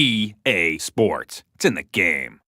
EA Sports. It's in the game.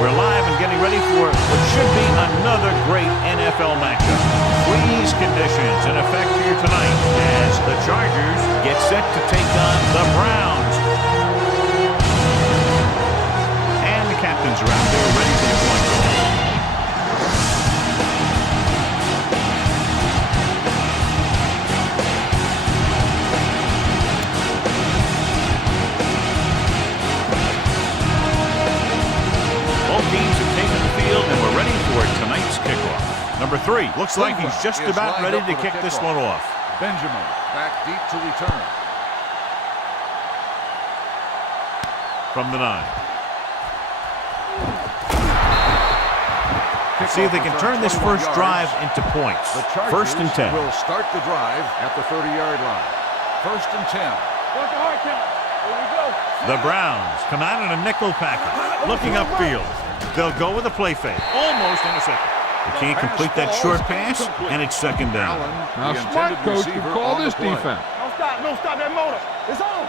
We're live and getting ready for what should be another great NFL matchup. Freeze conditions in effect here tonight as the Chargers get set to take on the Browns. And the captains are out there ready for the point goal. Teams have taken the field, and we're ready for tonight's kickoff. Number 3 looks like he's just about ready to kick this one off. Benjamin back deep to return. From the 9. See if they can turn this first drive into points. The Chargers First and 10. will start the drive at the 30-yard line. First and 10. The Browns come out in a nickel package, looking upfield. They'll go with a play fake, almost intercepted. They can't complete that short pass, and it's second down. Now, smart coach can call this defense. Don't stop that motor. It's on.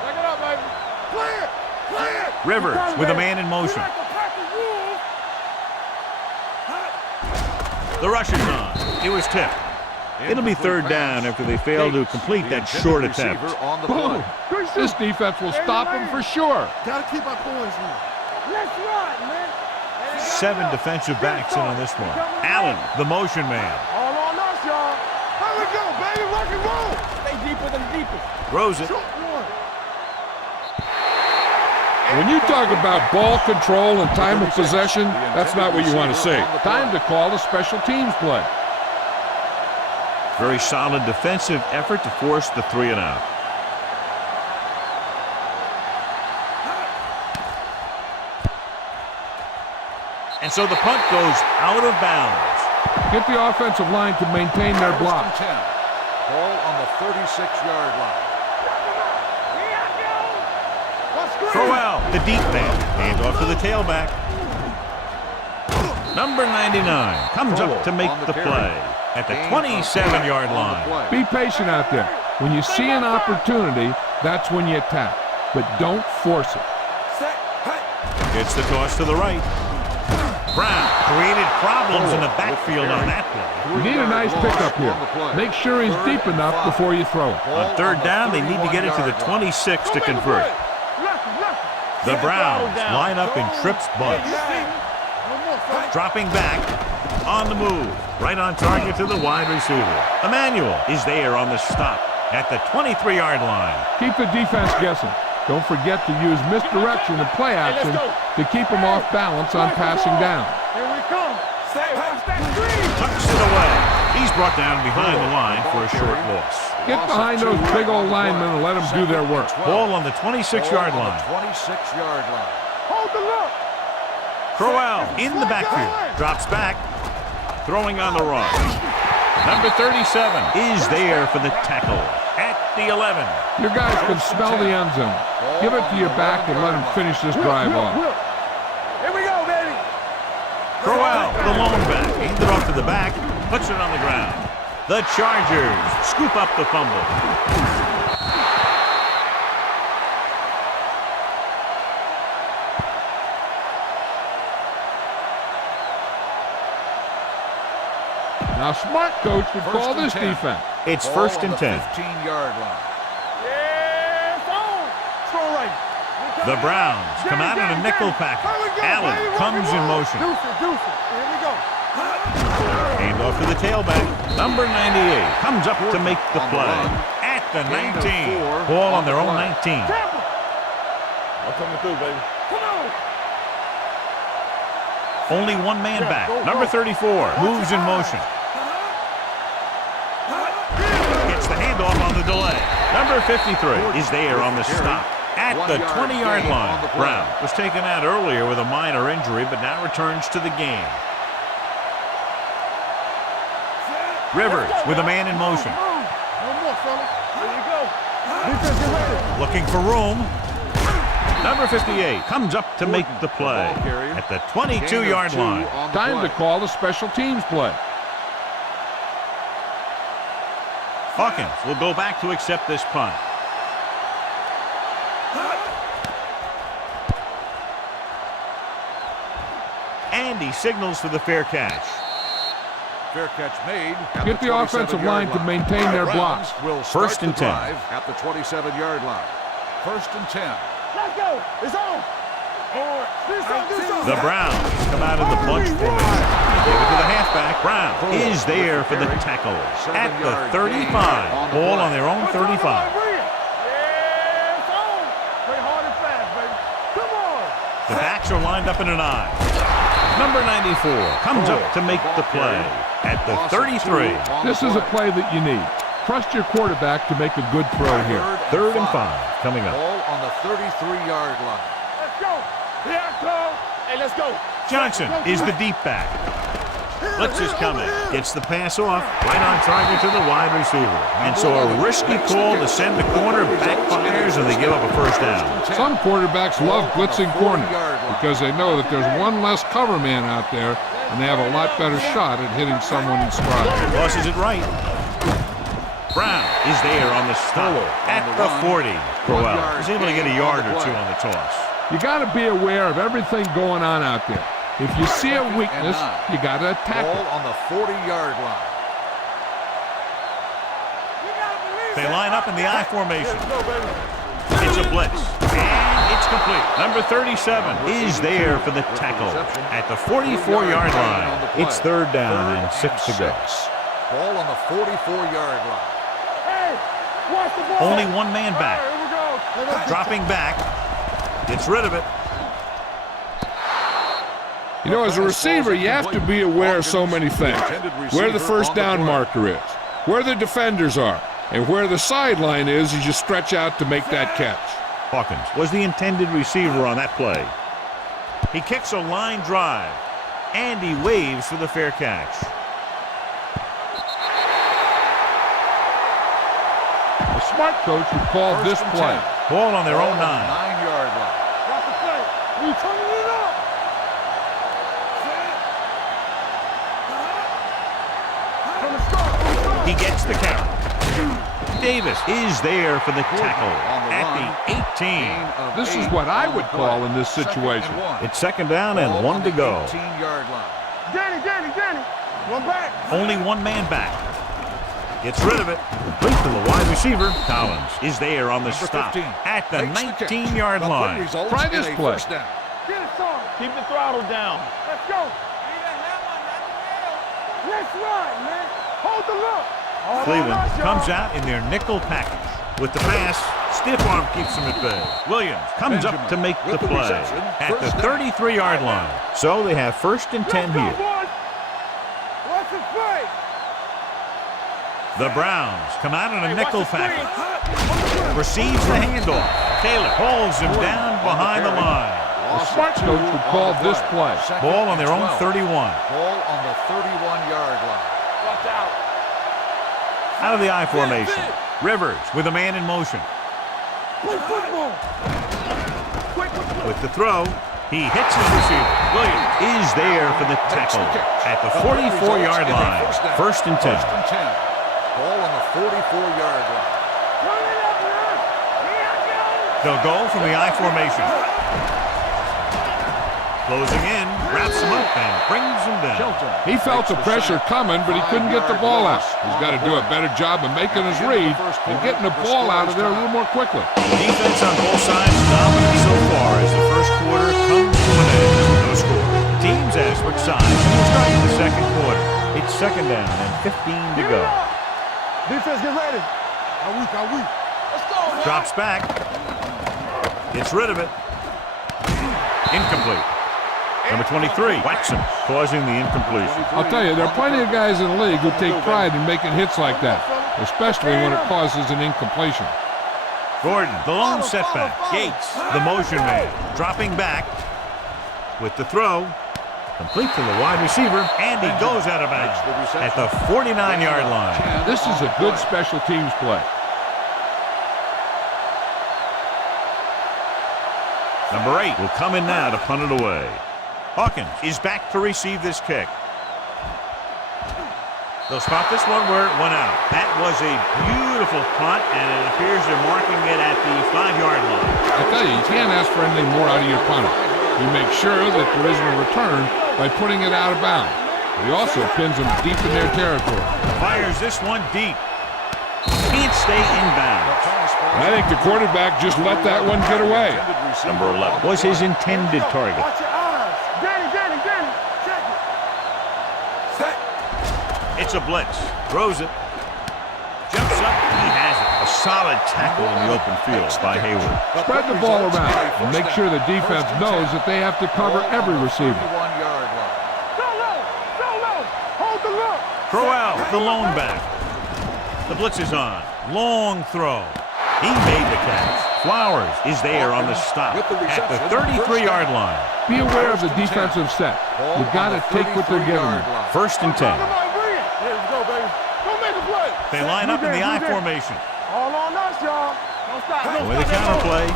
Back it up, baby. Clear. Rivers with a man in motion. The rush is on. It was tipped. It'll be third down after they fail to complete that short attempt. Boom. This defense will stop them for sure. Gotta keep our points in. Let's run, man. 7 defensive backs in on this one. Allen, the motion man. All on us, y'all. Here we go, baby. Rock and roll. Stay deeper than the deepest. Throws it. When you talk about ball control and time of possession, that's not what you want to say. Time to call a special teams play. Very solid defensive effort to force the 3 and out. And so the punt goes out of bounds. Get the offensive line to maintain their block. Ball on the 36-yard line. Throw out the deep man. Hand off to the tailback. Number 99 comes up to make the play at the 27-yard line. Be patient out there. When you see an opportunity, that's when you attack. But don't force it. Gets the toss to the right. Brown created problems in the backfield on that play. You need a nice pickup here. Make sure he's deep enough before you throw it. On third down, they need to get it to the 26 to convert. The Browns line up in trips bunch. Dropping back on the move. Right on target to the wide receiver. Emmanuel is there on the stop at the 23-yard line. Keep the defense guessing. Don't forget to use misdirection and play action to keep them off balance on passing down. Here we come. Tucks it away. He's brought down behind the line for a short loss. Get behind those big old linemen and let them do their work. Ball on the 26-yard line. 26-yard line. Hold the look. Crowell in the backfield. Drops back. Throwing on the run. Number 37 is there for the tackle at the 11. Your guys can smell the end zone. Give it to your back and let him finish this drive off. Here we go, baby. Crowell, the lone back, hands it off to the back, puts it on the ground. The Chargers scoop up the fumble. Now A smart coach would call this defense. It's Ball first on and the 10. 15-yard line. Yeah, it's on. Throw right. The Browns come out in a nickel package. Allen comes in motion. Deuce it. Here we go. Hand off to the tailback. Number 98 comes up to make the On the play. run. At the Gain of 19. 4 Ball on on their the own play. 19. Tampa. I'm coming through, baby. Come on. Only one man back. Number 34 moves in motion. Gets the handoff on the delay. Number 53 is there on the stop. At the 20-yard line. Brown was taken out earlier with a minor injury, but now returns to the game. Rivers with a man in motion. No more, fella. There you go. Defense, get ready. Looking for room. Number 58 comes up to make the play at the 22-yard line. Time to call a special teams play. Hawkins will go back to accept this punt. And he signals for the fair catch. Fair catch made. Get the offensive line to maintain their blocks. Will First and 10. At the 27-yard line. First and 10. Let's go. It's on. The Browns come out in the bunch formation. Give it to the halfback. Brown is there for the tackle at the 35. Ball on their own 35. Yeah, it's on. Play hard and fast, baby. Come on. The backs are lined up in an I. Number 94 comes up to make the play at the 33. This is a play that you need. Trust your quarterback to make a good throw here. Third and 5 coming up. Ball on the 33-yard line. Let's go. Here I come. Hey, let's go. Johnson is the deep back. Blitz is coming. Gets the pass off. Right on target to the wide receiver. And so a risky call to send the corner backfires and they give up a first down. Some quarterbacks love blitzing corners because they know that there's one less cover man out there and they have a lot better shot at hitting someone in stride. Tosses it right. Brown is there on the stop at the 40. Crowell is able to get a yard or two on the toss. You got to be aware of everything going on out there. If you see a weakness, you got to attack Ball it. on the 40-yard line. They line up in the I formation. It's a blitz. And it's complete. Number 37 is there for the tackle at the 44-yard line. It's third down and 6 to go. Ball on the 44-yard line. Hey, watch the ball. Only one man back. Here we go. Dropping back. Gets rid of it. You know, as a receiver, you have to be aware of so many things. Where the first down marker is, where the defenders are, and where the sideline is as you stretch out to make that catch. Hawkins was the intended receiver on that play. He kicks a line drive, and he waves for the fair catch. A smart coach would call this play. Ball on their own 9. 9-yard line. Drop the play. You turning it up. From the start. He gets the count. Davis is there for the tackle at the 18. This is what I would call in this situation. It's second down and 1 to go. 18-yard line. Danny. One back. Only one man back. Gets rid of it. Complete to the wide receiver. Collins is there on the stop at the 19-yard line. Try this play. Get it, son. Keep the throttle down. Let's go. Let's run, man. Hold the look. Cleveland comes out in their nickel package. With the pass, stiff arm keeps him at bay. Williams comes up to make the play at the 33-yard line. So they have first and 10 here. What's the play? The Browns come out in a nickel package. Receives the handoff. Taylor holds him down behind the line. A smart coach would call this play. Ball on their own 31. Ball on the 31-yard line. Watch out. Out of the I formation. Rivers with a man in motion. Play football. With the throw, he hits his receiver. Williams is there for the tackle at the 44-yard line. First and 10. First and 10. Ball on the 44-yard line. Run it up, man. Here I go. They'll go from the I formation. Closing in, wraps him up and brings him down. He felt the pressure coming, but he couldn't get the ball out. He's got to do a better job of making his read and getting the ball out of there a little more quickly. Defense on both sides dominant so far as the first quarter comes to an end. No score. Teams as switch sides. We'll start the second quarter. It's second down and 15 to go. Defense, get ready. Are we? Let's go, man. Drops back. Gets rid of it. Incomplete. Number 23, Waxman, causing the incompletion. I'll tell you, there are plenty of guys in the league who take pride in making hits like that, especially when it causes an incompletion. Gordon, the lone setback. Gates, the motion man, dropping back with the throw. Complete to the wide receiver, and he goes out of bounds at the 49-yard line. This is a good special teams play. Number 8 will come in now to punt it away. Hawkins is back to receive this kick. They'll spot this one where it went out. That was a beautiful punt, and it appears they're marking it at the 5-yard line. I tell you can't ask for anything more out of your punter. You make sure that there isn't a return by putting it out of bounds. But he also pins them deep in their territory. Fires this one deep. Can't stay in bounds. I think the quarterback just let that one get away. Number 11 was his intended target. Watch your eyes. Danny, check it. It's a blitz. Throws it. Jumps up. He has it. A solid tackle in the open field by Hayward. Spread the ball around and make sure the defense knows that they have to cover every receiver. Go low. Hold the look. Crowell, the lone back. The blitz is on. Long throw. He made the catch. Flowers is there on the stop at the 33-yard line. Be aware of the defensive set. You've got to take what they're giving you. First and 10. Here we go, baby. Don't make a play. They line up in the I formation. All on us, y'all. Don't stop. With a counterplay.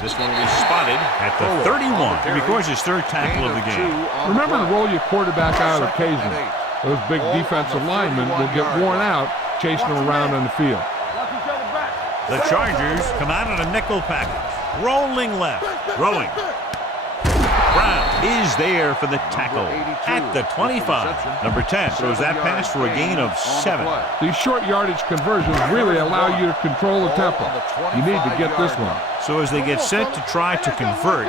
This one will be spotted at the 31. He records his third tackle of the game. Remember to roll your quarterback out occasionally. Those big defensive linemen will get worn out chasing them around on the field. The Chargers come out in a nickel package. Rolling left. Throwing. Brown is there for the tackle at the 25. Number 10 throws that pass for a gain of 7. These short yardage conversions really allow you to control the tempo. You need to get this one. So as they get set to try to convert,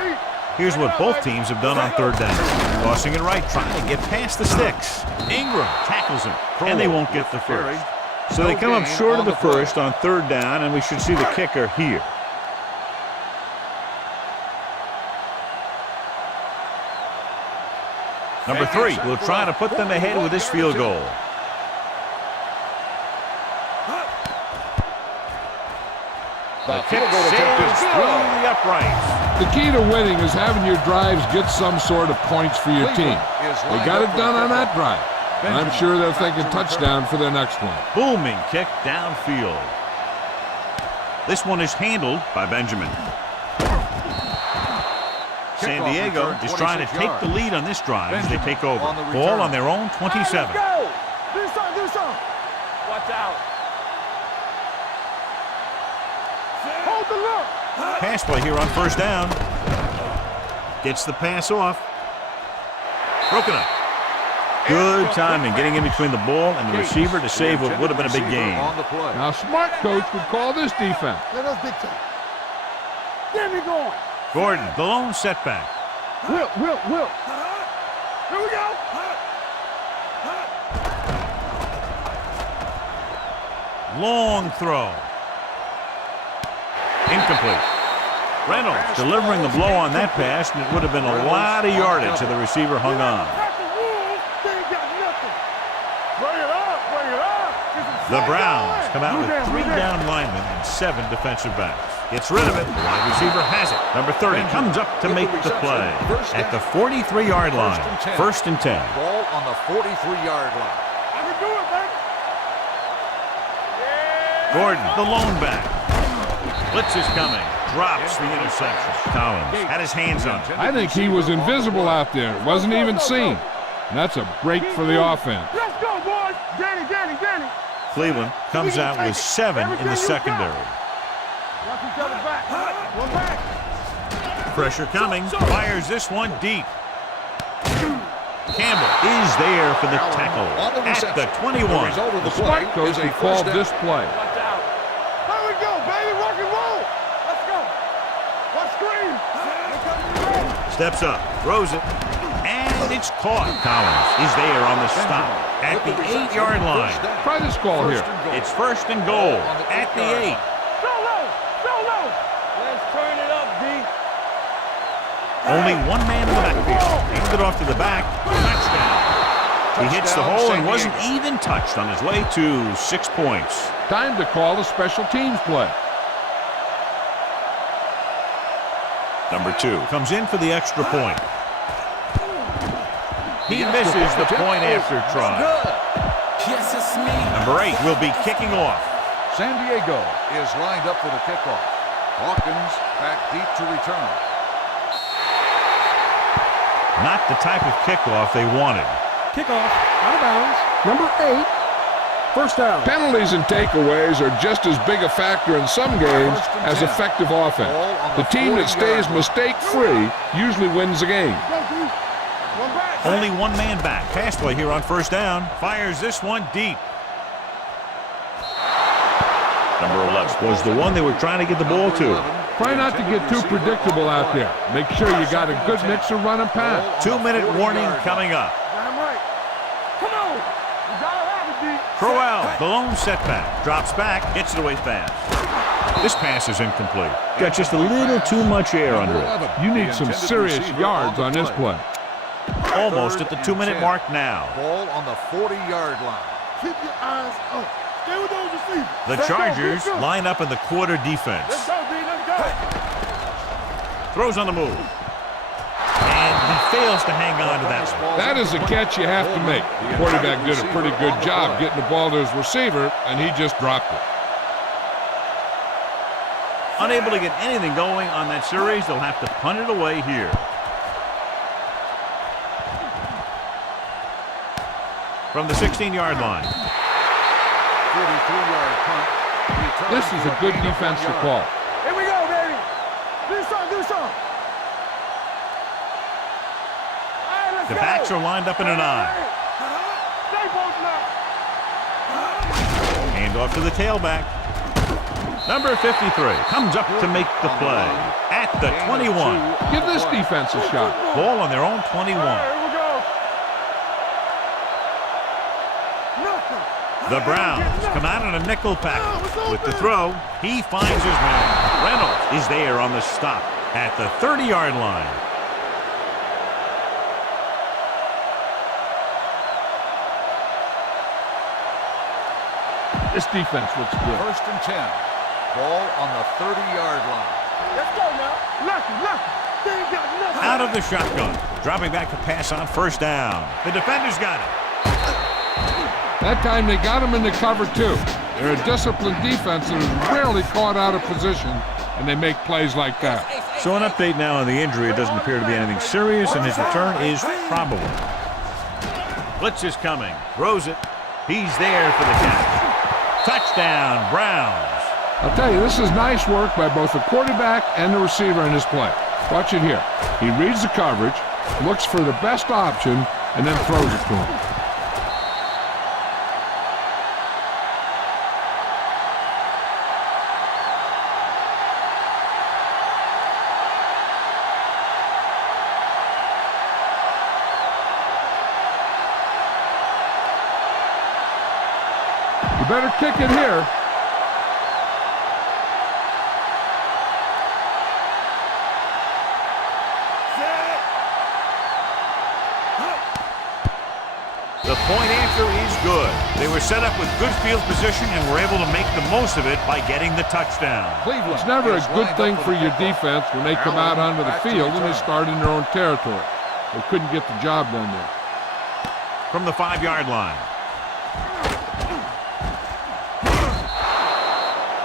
here's what both teams have done on third down. Tossing it right, trying to get past the sticks. Ingram tackles him, and they won't get the first. So they come up short of the first on third down, and we should see the kicker here. Number 3 will try to put them ahead with this field goal. The kick sails through the uprights. The key to winning is having your drives get some sort of points for your team. They got it done on that drive. And I'm sure they're thinking touchdown for their next one. Booming kick downfield. This one is handled by Benjamin. San Diego is trying to take the lead on this drive as they take over. Ball on their own 27. Go. Do something. Watch out. Hold the look. Pass play here on first down. Gets the pass off. Broken up. Good timing getting in between the ball and the receiver to save what would have been a big gain. Now, a smart coach would call this defense. Let us dictate. Get me going. Gordon, the lone setback. Will. Here we go. Long throw. Incomplete. Reynolds delivering the blow on that pass, and it would have been a lot of yardage if the receiver hung on. The Browns come out with 3 down linemen and 7 defensive backs. Gets rid of it. The wide receiver has it. Number 30 comes up to make the play at the 43-yard line. First and 10. Ball on the 43-yard line. I can do it, baby. Gordon, the lone back. Blitz is coming. Drops the interception. Collins had his hands on it. I think he was invisible out there. Wasn't even seen. And that's a break for the offense. Let's go, boys. Danny. Cleveland comes out with 7 in the secondary. Watch each other back. One back. Pressure coming. Fires this one deep. Campbell is there for the tackle at the 21. The spot coach called this play. Here we go, baby. Rock and roll. Let's go. Let's scream. Steps up, throws it, and it's caught. Collins is there on the stop at the 8-yard line. Try this call here. It's first and goal at the 8. Go low. Go low. Let's turn it up, D. Only one man in the backfield. Handed it off to the back. Touchdown. He hits the hole and wasn't even touched on his way to 6 points. Time to call a special teams play. Number 2 comes in for the extra point. He misses the point after try. Yes, it's me. Number 8 will be kicking off. San Diego is lined up for the kickoff. Hawkins back deep to return. Not the type of kickoff they wanted. Kickoff. Out of bounds. Number 8. First down. Penalties and takeaways are just as big a factor in some games as effective offense. The team that stays mistake-free usually wins the game. Only one man back. Pass play here on first down. Fires this one deep. Number 11 was the one they were trying to get the ball to. Try not to get too predictable out there. Make sure you got a good mix of run and pass. 2-minute warning coming up. I'm right. Come on. You gotta have it, D. Crowell, the lone setback. Drops back, hits it away fast. This pass is incomplete. Got just a little too much air under it. You need some serious yards on this play. Almost at the 2-minute mark now. Ball on the 40-yard line. Keep your eyes up. Stay with those receivers. The Chargers line up in the quarter defense. Let's go, D. Let's go. Throws on the move. And he fails to hang on to that one. That is a catch you have to make. The quarterback did a pretty good job getting the ball to his receiver, and he just dropped it. Unable to get anything going on that series, they'll have to punt it away here. From the 16-yard line. 43-yard punt. This is a good defensive call. Here we go, baby. Do something. The backs are lined up in an eye. Stay posted up. Hand off to the tailback. Number 53 comes up to make the play at the 21. Give this defense a shot. Ball on their own 21. Here we go. Nothing. The Browns come out in a nickel package. With the throw, he finds his man. Reynolds is there on the stop at the 30-yard line. This defense looks good. First and 10. Ball on the 30-yard line. Let's go now. Nothing. They ain't got nothing. Out of the shotgun. Dropping back to pass on first down. The defenders got it. That time they got him in the cover, too. They're a disciplined defense that is rarely caught out of position, and they make plays like that. So an update now on the injury. It doesn't appear to be anything serious, and his return is probable. Blitz is coming. Throws it. He's there for the catch. Touchdown, Browns. I'll tell you, this is nice work by both the quarterback and the receiver in this play. Watch it here. He reads the coverage, looks for the best option, and then throws it to him. You better kick it here. The point answer is good. They were set up with good field position and were able to make the most of it by getting the touchdown. It's never a good thing for your defense when they come out onto the field and they start in their own territory. They couldn't get the job done there. From the 5-yard line.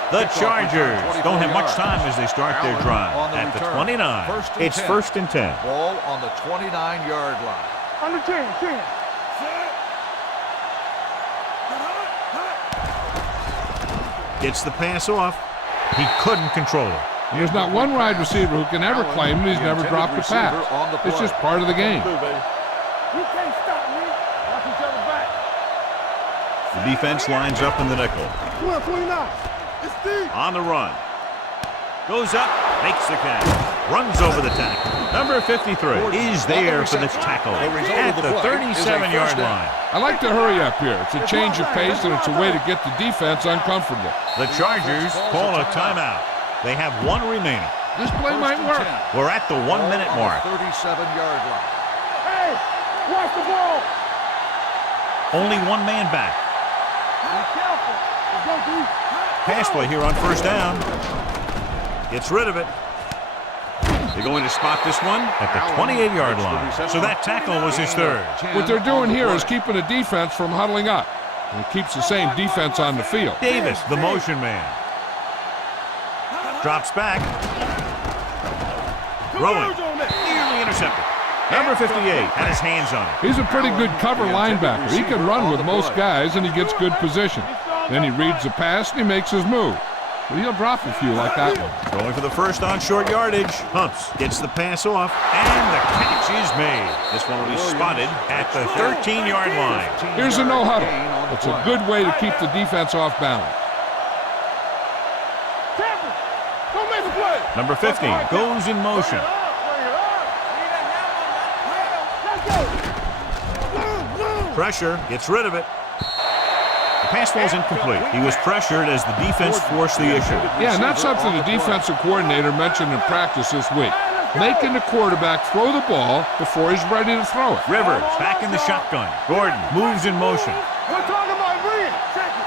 The Chargers don't have much time as they start their drive. At the 29, it's first and 10. Ball on the 29-yard line. Under 10. Gets the pass off. He couldn't control it. And there's not one wide receiver who can ever claim that he's never dropped a pass. It's just part of the game. You can't stop me. Watch each other back. The defense lines up in the nickel. 29. It's deep. On the run. Goes up, makes the catch. Runs over the tackle. Number 53 is there for the tackle at the 37-yard line. I like to hurry up here. It's a change of pace, and it's a way to get the defense uncomfortable. The Chargers call a timeout. They have one remaining. This play might work. We're at the 1-minute mark. 37-yard line. Hey, watch the ball. Only one man back. Be careful. Let's go, D. Pass play here on first down. Gets rid of it. They're going to spot this one at the 28-yard line. So that tackle was his third. What they're doing here is keeping the defense from huddling up. And it keeps the same defense on the field. Davis, the motion man. Drops back. Throwing. Nearly intercepted. Number 58 had his hands on it. He's a pretty good cover linebacker. He can run with most guys, and he gets good position. Then he reads the pass, and he makes his move. But he'll drop a few like that one. Going for the first on short yardage. Humps gets the pass off, and the catch is made. This one will be spotted at the 13-yard line. Here's a no huddle. It's a good way to keep the defense off balance. Don't miss a play. Number 50 goes in motion. Pressure, gets rid of it. The pass falls incomplete. He was pressured as the defense forced the issue. Yeah, and that's something the defensive coordinator mentioned in practice this week. Making the quarterback throw the ball before he's ready to throw it. Rivers back in the shotgun. Gordon moves in motion. We're talking about bringing. Check it.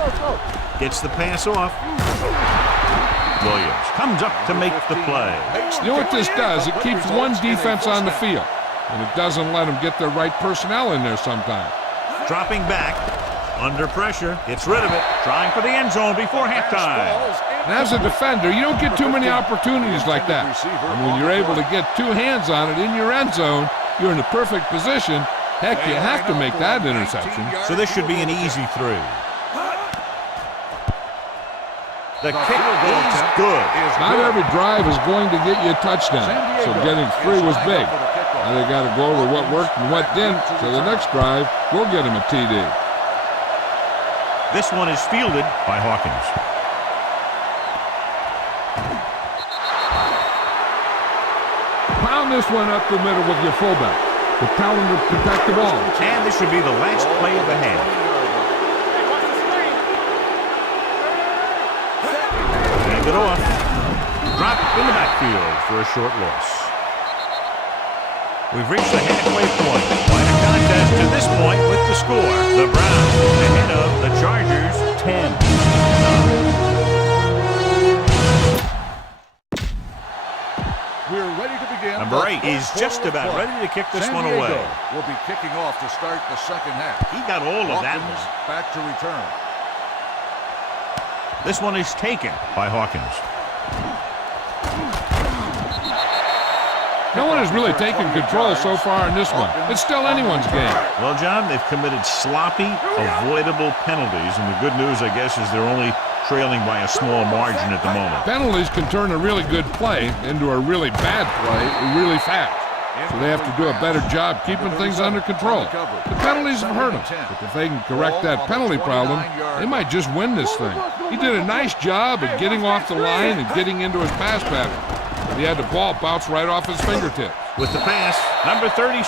Let's go. Gets the pass off. Williams comes up to make the play. You know what this does? It keeps one defense on the field, and it doesn't let them get the right personnel in there sometimes. Dropping back, under pressure, gets rid of it, trying for the end zone before halftime. And as a defender, you don't get too many opportunities like that. And when you're able to get two hands on it in your end zone, you're in the perfect position. Heck, you have to make that interception. So this should be an easy three. The kick is good. Not every drive is going to get you a touchdown, so getting three was big. Now they got to go over what worked and what didn't, so the next drive will get him a TD. This one is fielded by Hawkins. Pound this one up the middle with your fullback. To tell him to protect the ball. And this should be the last play of the half. Hand it off. Drop in the backfield for a short loss. We've reached the halfway point. Quite a contest to this point with the score. The Browns ahead of the Chargers 10-9. We're ready to begin. Number 8 is just about ready to kick this one away. Will be kicking off to start the second half. He got all of that one. Back to return. This one is taken by Hawkins. No one has really taken control so far in this one. It's still anyone's game. Well, John, they've committed sloppy, avoidable penalties, and the good news, I guess, is they're only trailing by a small margin at the moment. Penalties can turn a really good play into a really bad play really fast. So they have to do a better job keeping things under control. The penalties have hurt them, but if they can correct that penalty problem, they might just win this thing. He did a nice job at getting off the line and getting into his pass pattern. He had the ball bounce right off his fingertips. With the pass, number 37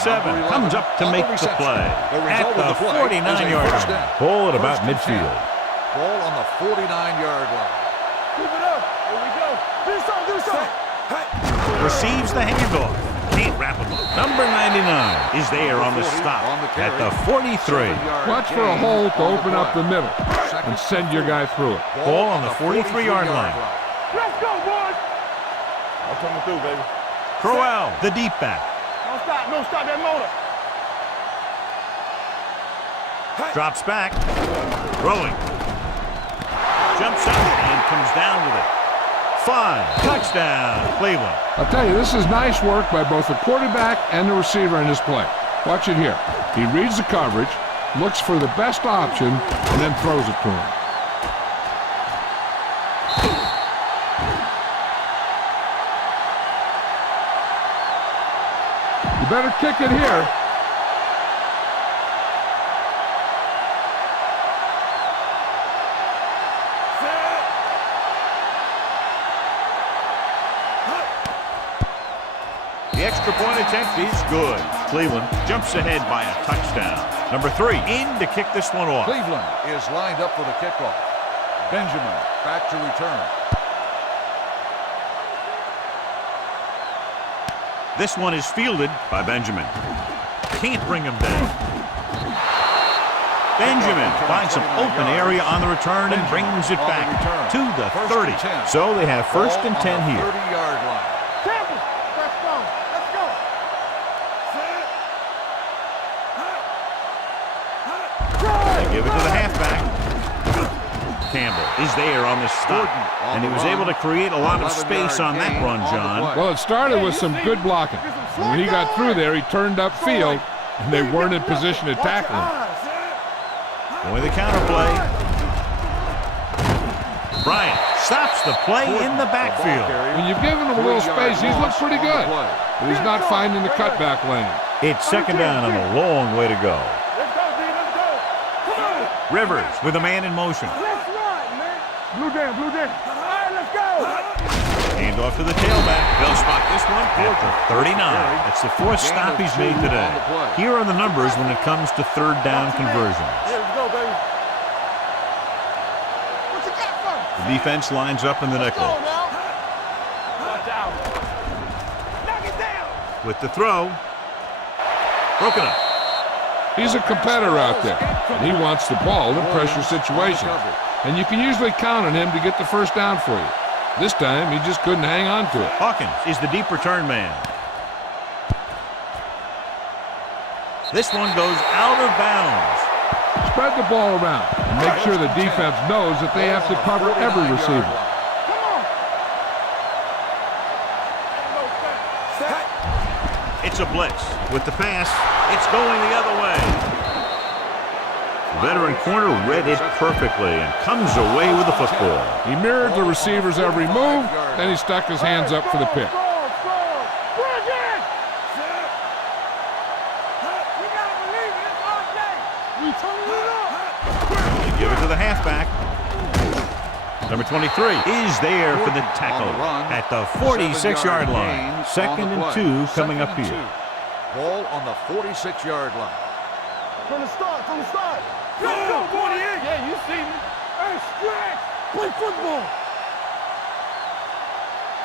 comes up to make the play at the 49-yard line. Ball at about midfield. Ball on the 49-yard line. Keep it up. Here we go. Do something. Receives the handoff. Can't wrap him up. Number 99 is there on the stop at the 43. Watch for a hole to open up the middle and send your guy through it. Ball on the 43-yard line. Let's go, boys. I'm coming through, baby. Crowell, the deep back. Don't stop that motor. Drops back. Throwing. Jumps up and comes down with it. 5. Touchdown, Cleveland. I'll tell you, this is nice work by both the quarterback and the receiver in this play. Watch it here. He reads the coverage, looks for the best option, and then throws it to him. You better kick it here. The extra point attempt is good. Cleveland jumps ahead by a touchdown. Number 3 in to kick this one off. Cleveland is lined up for the kickoff. Benjamin back to return. This one is fielded by Benjamin. Can't bring him down. Benjamin finds some open area on the return and brings it back to the 30. So they have first and 10 here. 30-yard line. Give it to the halfback. Campbell is there on the stop, and he was able to create a lot of space on that run, John. Well, it started with some good blocking. When he got through there, he turned upfield, and they weren't in position to tackle him. With the counterplay. Bryant stops the play in the backfield. When you've given him a little space, he's looked pretty good, but he's not finding the cutback lane. It's second down and a long way to go. Rivers with a man in motion. Let's run, man. Blue down, blue down. All right, let's go. Hand off to the tailback. They'll spot this one at the 39. That's the 4th stop he's made today. Here are the numbers when it comes to third down conversions. Here we go, baby. What you got for me? The defense lines up in the nickel. Go now. Watch out. Knock it down. With the throw. Broken up. He's a competitor out there, and he wants the ball in pressure situations. And you can usually count on him to get the first down for you. This time, he just couldn't hang on to it. Hawkins is the deep return man. This one goes out of bounds. Spread the ball around and make sure the defense knows that they have to cover every receiver. It's a blitz. With the pass, it's going the other way. The veteran corner read it perfectly and comes away with the football. He mirrored the receiver's every move, then he stuck his hands up for the pick. They give it to the halfback. Number 23 is there for the tackle at the 46-yard line. Second and 2 coming up here. Ball on the 46-yard line. From the start, from the start. Let's go, 48. Yeah, you see me. Hey, stretch. Play football.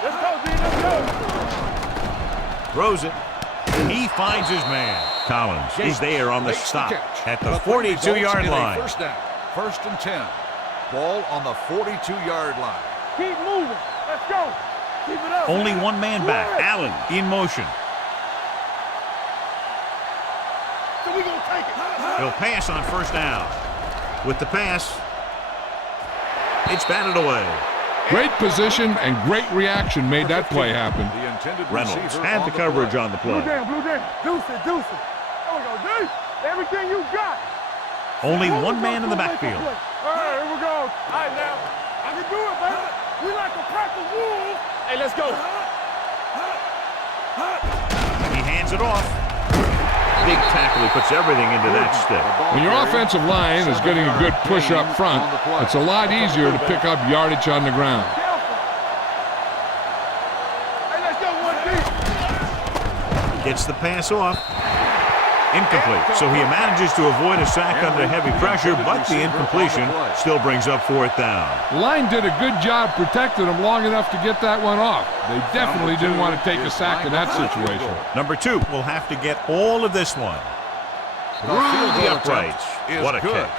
Let's go, D. Let's go. Throws it. He finds his man. Collins is there on the stop at the 42-yard line. First down. First and 10. Ball on the 42-yard line. Keep moving. Let's go. Keep it up. Only one man back. Allen in motion. So we gonna take it. He'll pass on first down. With the pass, it's batted away. Great position and great reaction made that play happen. The intended Reynolds receiver had the coverage on the play. Blue down, blue down. Deuce it, deuce it. There we go, D. Everything you got. Only one man in the backfield. All right, here we go. All right, now. I can do it, baby. We like to practice wolves. Hey, let's go. He hands it off. Big tackle. He puts everything into that step. When your offensive line is getting a good push up front, it's a lot easier to pick up yardage on the ground. Hey, let's go, 1D. Gets the pass off. Incomplete. So he manages to avoid a sack under heavy pressure, but the incompletion still brings up fourth down. The line did a good job protecting him long enough to get that one off. They definitely didn't want to take a sack in that situation. Number 2 will have to get all of this one. Through the uprights. What a kick.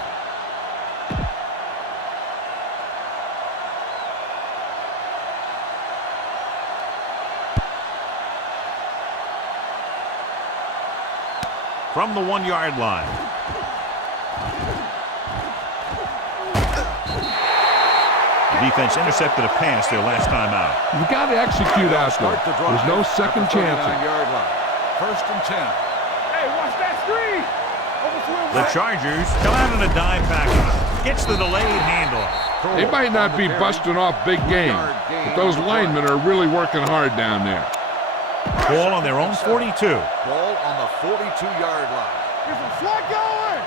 From the 1-yard line. The defense intercepted a pass their last time out. You got to execute out there. There's no second chances. First and 10. Hey, watch that screen. The Chargers come out in a dime package. Gets the delayed handoff. They might not be busting off big games, but those linemen are really working hard down there. Ball on their own 42. Ball on the 42-yard line. Get some slack going.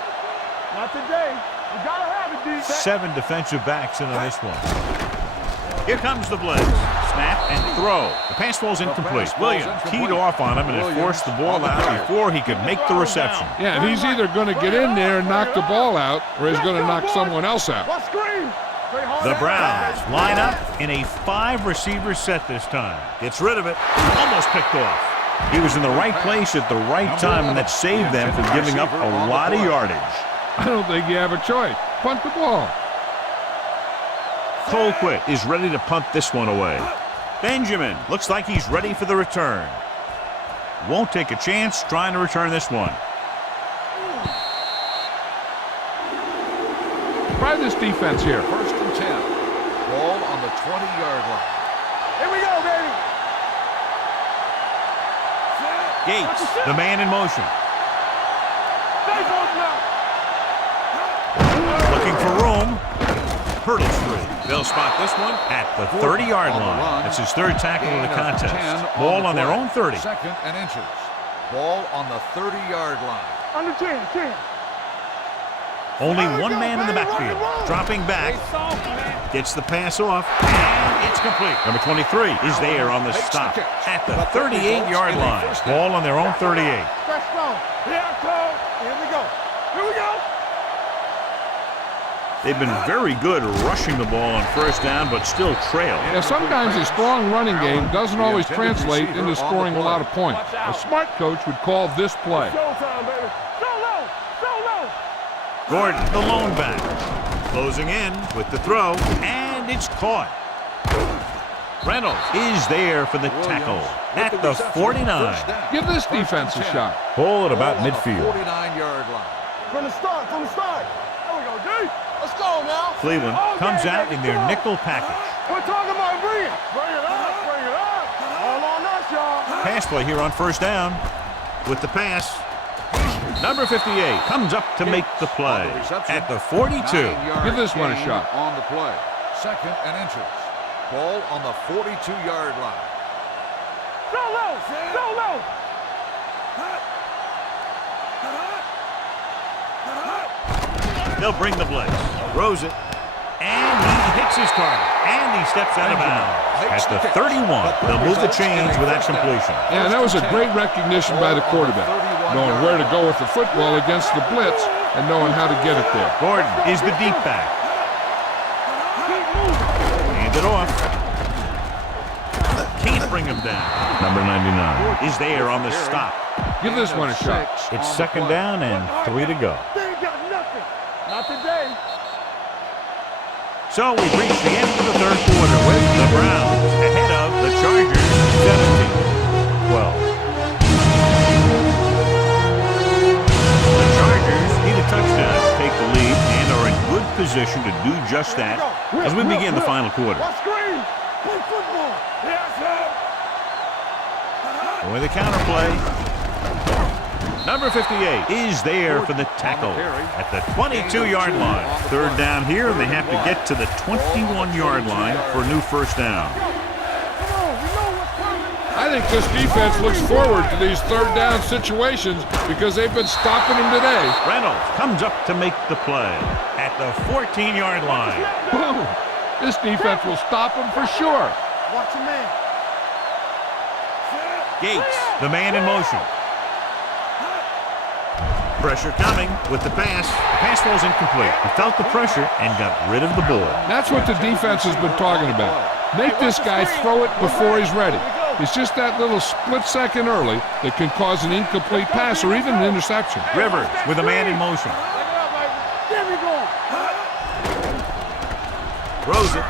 Not today. You gotta have it, D. 7 defensive backs in on this one. Here comes the blitz. Snap and throw. The pass ball's incomplete. Williams keyed off on him and had forced the ball out before he could make the reception. Yeah, and he's either going to get in there and knock the ball out, or he's going to knock someone else out. The Browns line up in a 5-receiver set this time. Gets rid of it. Almost picked off. He was in the right place at the right time, and that saved them from giving up a lot of yardage. I don't think you have a choice. Punt the ball. Colquitt is ready to punt this one away. Benjamin looks like he's ready for the return. Won't take a chance trying to return this one. Try this defense here. 1st and 10. Ball on the 20-yard line. Here we go, baby. Gates, the man in motion. Looking for room. Hurdles through. They'll spot this one at the 30-yard line. That's his 3rd tackle of the contest. Ball on their own 30. 2nd and inches. Ball on the 30-yard line. Under 10. Only one man in the backfield. Dropping back. Gets the pass off. And it's complete. Number 23 is there on the stop at the 38-yard line. Ball on their own 38. Press strong. Here we go. Here we go. They've been very good rushing the ball on 1st down, but still trail. Yeah, sometimes a strong running game doesn't always translate into scoring a lot of points. A smart coach would call this play. Showtime, baby. So low. Gordon, the lone back. Closing in with the throw, and it's caught. Reynolds is there for the tackle at the 49. Give this defense a shot. Ball at about midfield. 49-yard line. From the start. There we go, D. Let's go now. Cleveland comes out in their nickel package. We're talking about bring it. Bring it up. All on us, y'all. Pass play here on 1st down with the pass. Number 58 comes up to make the play at the 42. Give this one a shot. On the play. 2nd and inches. Ball on the 42-yard line. So low. They'll bring the blitz. Throws it. And he hits his target. And he steps out of bounds at the 31. They'll move the chains with that completion. Yeah, that was a great recognition by the quarterback, knowing where to go with the football against the blitz and knowing how to get it there. Gordon is the deep back. Hand it off. Can't bring him down. Number 99 is there on the stop. Give this one a shot. It's 2nd down and 3 to go. They ain't got nothing. Not today. So we've reached the end of the 3rd quarter with the Browns ahead of the Chargers 17-12. The Chargers need a touchdown to take the lead and are in good position to do just that as we begin the final quarter. What screen? Play football. Yes, sir. With a counterplay. Number 58 is there for the tackle at the 22-yard line. 3rd down here, and they have to get to the 21-yard line for a new 1st down. I think this defense looks forward to these 3rd down situations because they've been stopping them today. Reynolds comes up to make the play at the 14-yard line. Boom. This defense will stop them for sure. Watch your man. Gates, the man in motion. Pressure coming with the pass. The pass ball's incomplete. He felt the pressure and got rid of the ball. That's what the defense has been talking about. Make this guy throw it before he's ready. It's just that little split second early that can cause an incomplete pass or even an interception. Rivers with a man in motion. Throws it.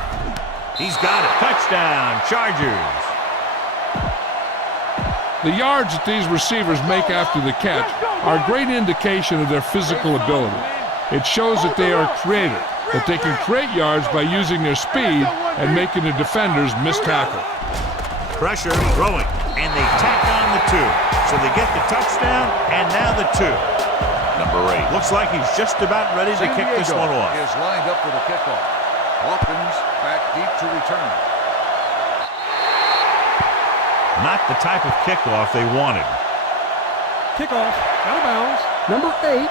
He's got it. Touchdown, Chargers. The yards that these receivers make after the catch are a great indication of their physical ability. It shows that they are creative, that they can create yards by using their speed and making the defenders miss tackle. Pressure, throwing, and they tack on the 2. So they get the touchdown, and now the 2. Number 8 looks like he's just about ready to kick this one off. Is lined up for the kickoff. Hawkins back deep to return. Not the type of kickoff they wanted. Kickoff, out of bounds. Number 8,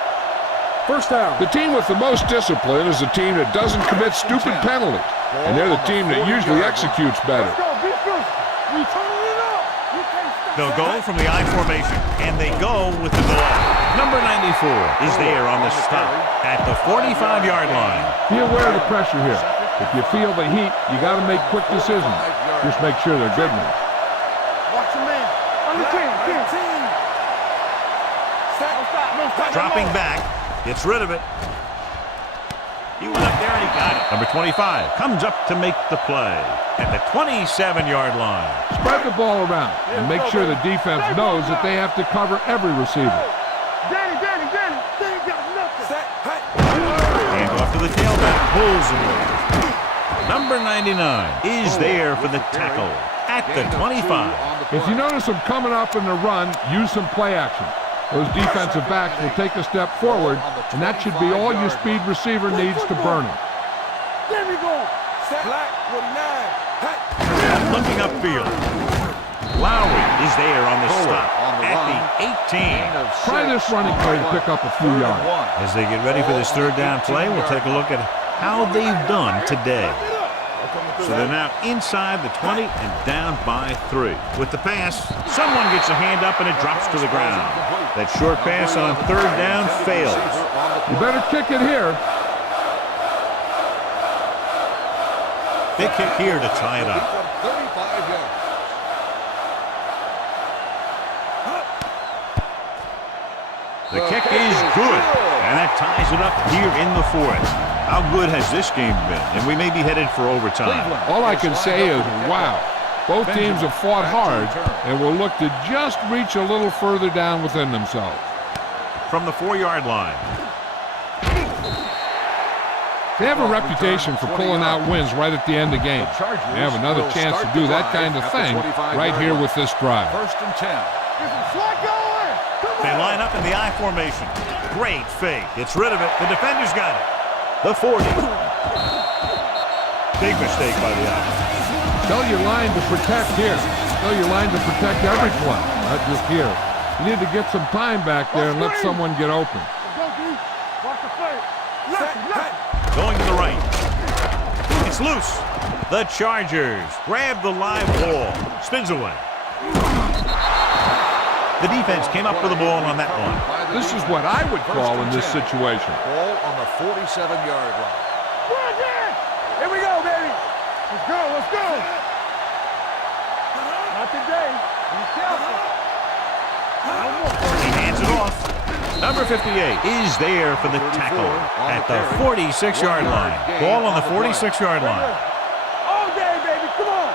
first down. The team with the most discipline is the team that doesn't commit stupid penalties. And they're the team that usually executes better. Let's go, be physical. We turning it up. You can't stop. They'll go from the I formation, and they go with the delay. Number 94 is there on the stop at the 45-yard line. Be aware of the pressure here. If you feel the heat, you got to make quick decisions. Just make sure they're good ones. Watch your man. On the 10. Dropping back, gets rid of it. He went up there and he got it. Number 25 comes up to make the play at the 27-yard line. Spread the ball around and make sure the defense knows that they have to cover every receiver. Danny. They ain't got nothing. Hand off to the tailback, pulls away. Number 99 is there for the tackle at the 25. If you notice them coming up in the run, use some play action. Those defensive backs will take a step forward, and that should be all your speed receiver needs to burn him. There we go. Black with 9. Looking upfield. Lowry is there on the stop at the 18. Try this running play to pick up a few yards. As they get ready for this third down play, we'll take a look at how they've done today. So they're now inside the 20 and down by 3. With the pass, someone gets a hand up and it drops to the ground. That short pass on third down fails. You better kick it here. Big kick here to tie it up. 35 yards. The kick is good, and that ties it up here in the 4th. How good has this game been? And we may be headed for overtime. All I can say is, wow. Both teams have fought hard and will look to just reach a little further down within themselves. From the 4-yard line. They have a reputation for pulling out wins right at the end of games. They have another chance to do that kind of thing right here with this drive. First and 10. They line up in the I formation. Great fake. Gets rid of it. The defender's got it. The 40. Big mistake by the offense. Tell your line to protect here. Tell your line to protect every play, not just here. You need to get some time back there and let someone get open. Going to the right. It's loose. The Chargers grab the live ball. Spins away. The defense came up with the ball on that one. This is what I would call in this situation. Ball on the 47-yard line. Here we go, baby. Let's go. Not today. Be careful. He hands it off. Number 58 is there for the tackle at the 46-yard line. Ball on the 46-yard line. All day, baby. Come on.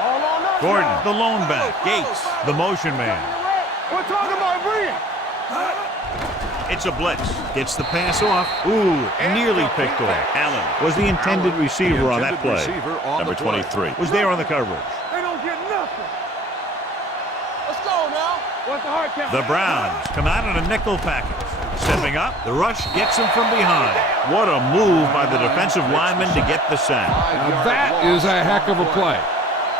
All on us Gordon, now. the lone back. Gates, the motion man. We're talking about brilliant. It's a blitz. Gets the pass off. Ooh, nearly picked off. Allen was the intended receiver on that play. Number 23 was there on the coverage. They don't get nothing. Let's go now. What's the hard count? The Browns come out in a nickel package. Stepping up, the rush gets him from behind. What a move by the defensive lineman to get the sack. Now that is a heck of a play.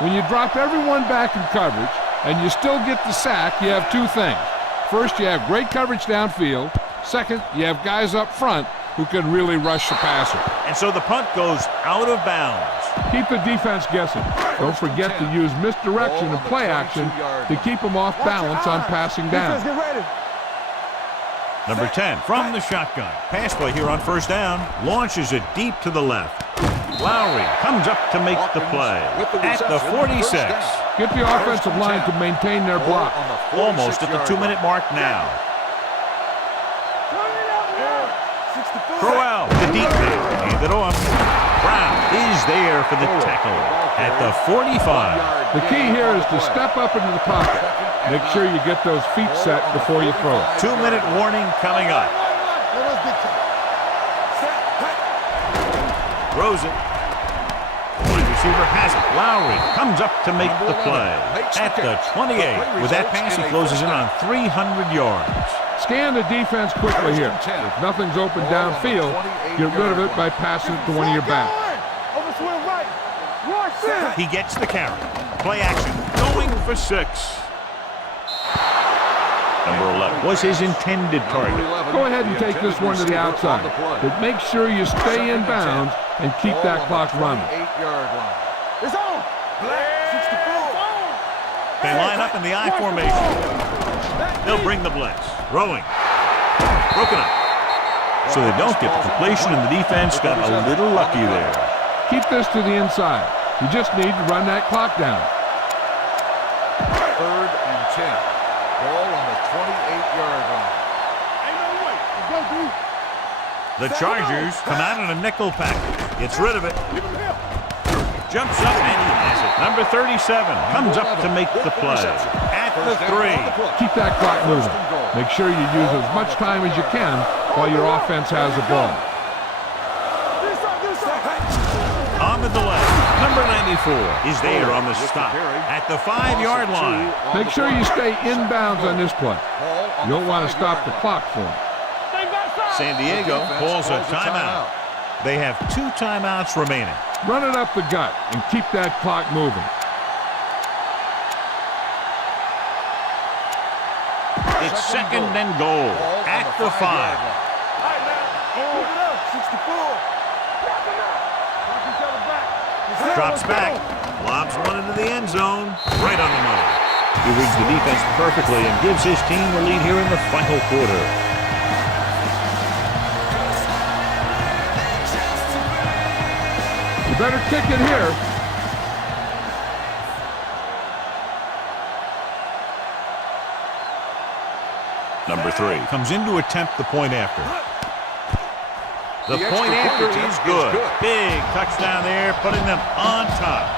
When you drop everyone back in coverage and you still get the sack, you have two things. First, you have great coverage downfield. Second, you have guys up front who can really rush the passer. And so the punt goes out of bounds. Keep the defense guessing. Don't forget to use misdirection and play action to keep them off balance on passing down. Get ready. Number 10 from the shotgun. Pass play here on first down. Launches it deep to the left. Lowry comes up to make the play at the 46. Get the offensive line to maintain their block. Almost at the 2-minute mark now. Crowell, the deep man, hand it off. Brown is there for the tackle at the 45. The key here is to step up into the pocket. Make sure you get those feet set before you throw it. 2-minute warning coming up. Throws it. The wide receiver has it. Lowry comes up to make the play at the 28. With that pass, he closes in on 300 yards. Scan the defense quickly here. If nothing's open downfield, get rid of it by passing it to one of your backs. Over to the right. Run. He gets the carry. Play action. Going for 6. Number 11 was his intended target. Go ahead and take this one to the outside. But make sure you stay in bounds and keep that clock running. 8-yard line. It's on. 64. They line up in the I formation. They'll bring the blitz. Throwing. Broken up. So they don't get the completion, and the defense got a little lucky there. Keep this to the inside. You just need to run that clock down. 3rd and 10. Ball on the 28-yard line. The Chargers come out in a nickel package. Gets rid of it. Jumps up and he has it. Number 37 comes up to make the play. At the 3. Keep that clock moving. Make sure you use as much time as you can while your offense has the ball. On the delay, number 94 is there on the stop at the 5-yard line. Make sure you stay inbounds on this play. You don't want to stop the clock for him. San Diego calls a timeout. They have 2 timeouts remaining. Run it up the gut and keep that clock moving. It's 2nd and goal at the 5. Drops back, lobs one into the end zone, right on the money. He reads the defense perfectly and gives his team the lead here in the final quarter. You better kick it here. Number 3 comes in to attempt the point after. The point after is good. Big touchdown there, putting them on top.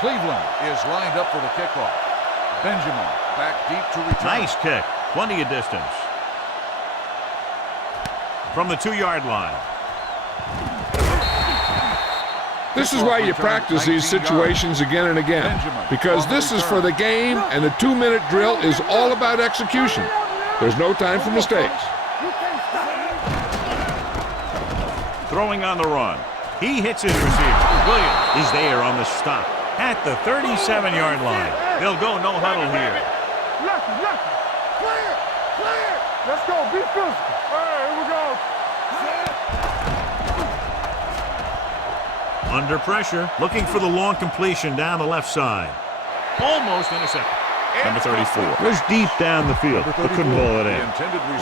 Cleveland is lined up for the kickoff. Benjamin back deep to return. Nice kick. Plenty of distance. From the 2-yard line. This is why you practice these situations again and again. Because this is for the game, and the 2-minute drill is all about execution. There's no time for mistakes. Throwing on the run. He hits his receiver. Williams is there on the stop at the 37-yard line. They'll go no huddle here. Clear. Let's go. Be physical. All right, here we go. Under pressure, looking for the long completion down the left side. Almost intercepted. Number 34 was deep down the field, but couldn't haul it in.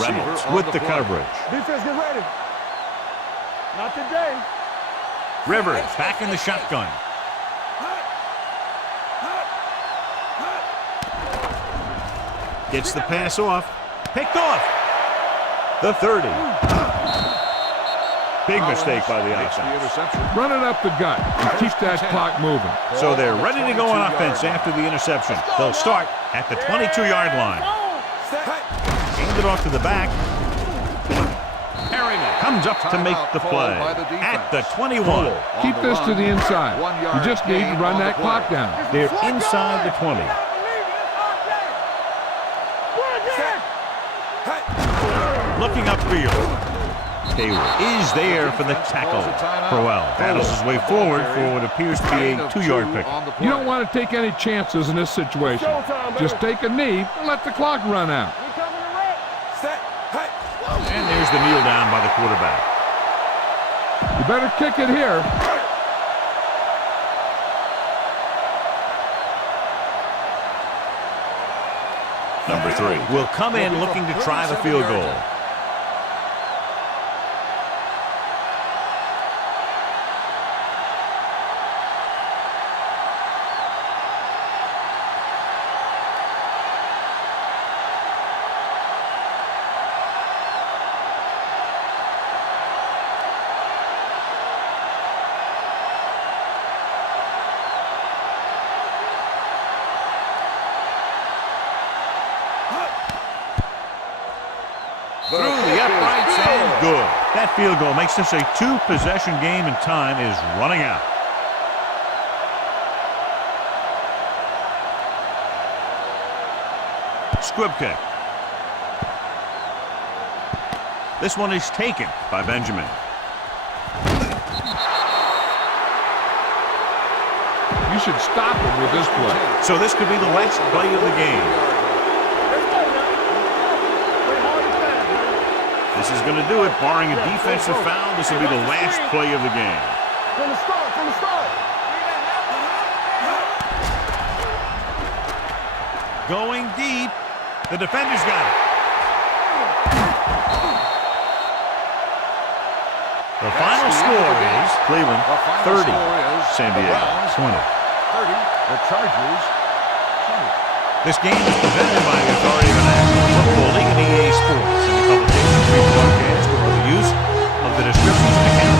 Reynolds with the coverage. Defense, get ready. Not today. Rivers back in the shotgun. Gets the pass off. Picked off. The 30. Big mistake by the offense. Run it up the gut and keep that clock moving. So they're ready to go on offense after the interception. They'll start at the 22-yard line. Hand it off to the back. Harriman comes up to make the play at the 21. Keep this to the inside. You just need to run that clock down. They're inside the 20. Looking upfield. Hayward is there for the tackle. Crowell battles his way forward for what appears to be a 2-yard pick. You don't want to take any chances in this situation. Just take a knee and let the clock run out. And there's the kneel down by the quarterback. You better kick it here. Number 3 will come in looking to try the field goal. Through the uprights and good. That field goal makes this a 2-possession game and time is running out. Squib kick. This one is taken by Benjamin. You should stop him with this play. So this could be the last play of the game. This is going to do it. Barring a defensive foul, this will be the last play of the game. From the start, from the start. Going deep. The defender's got it. The final score is Cleveland 30, San Diego 20. 30, the Chargers 20. This game is presented by the authority of the National Football League and EA Sports. And the publication, rebroadcast, or other use of the descriptions and accounts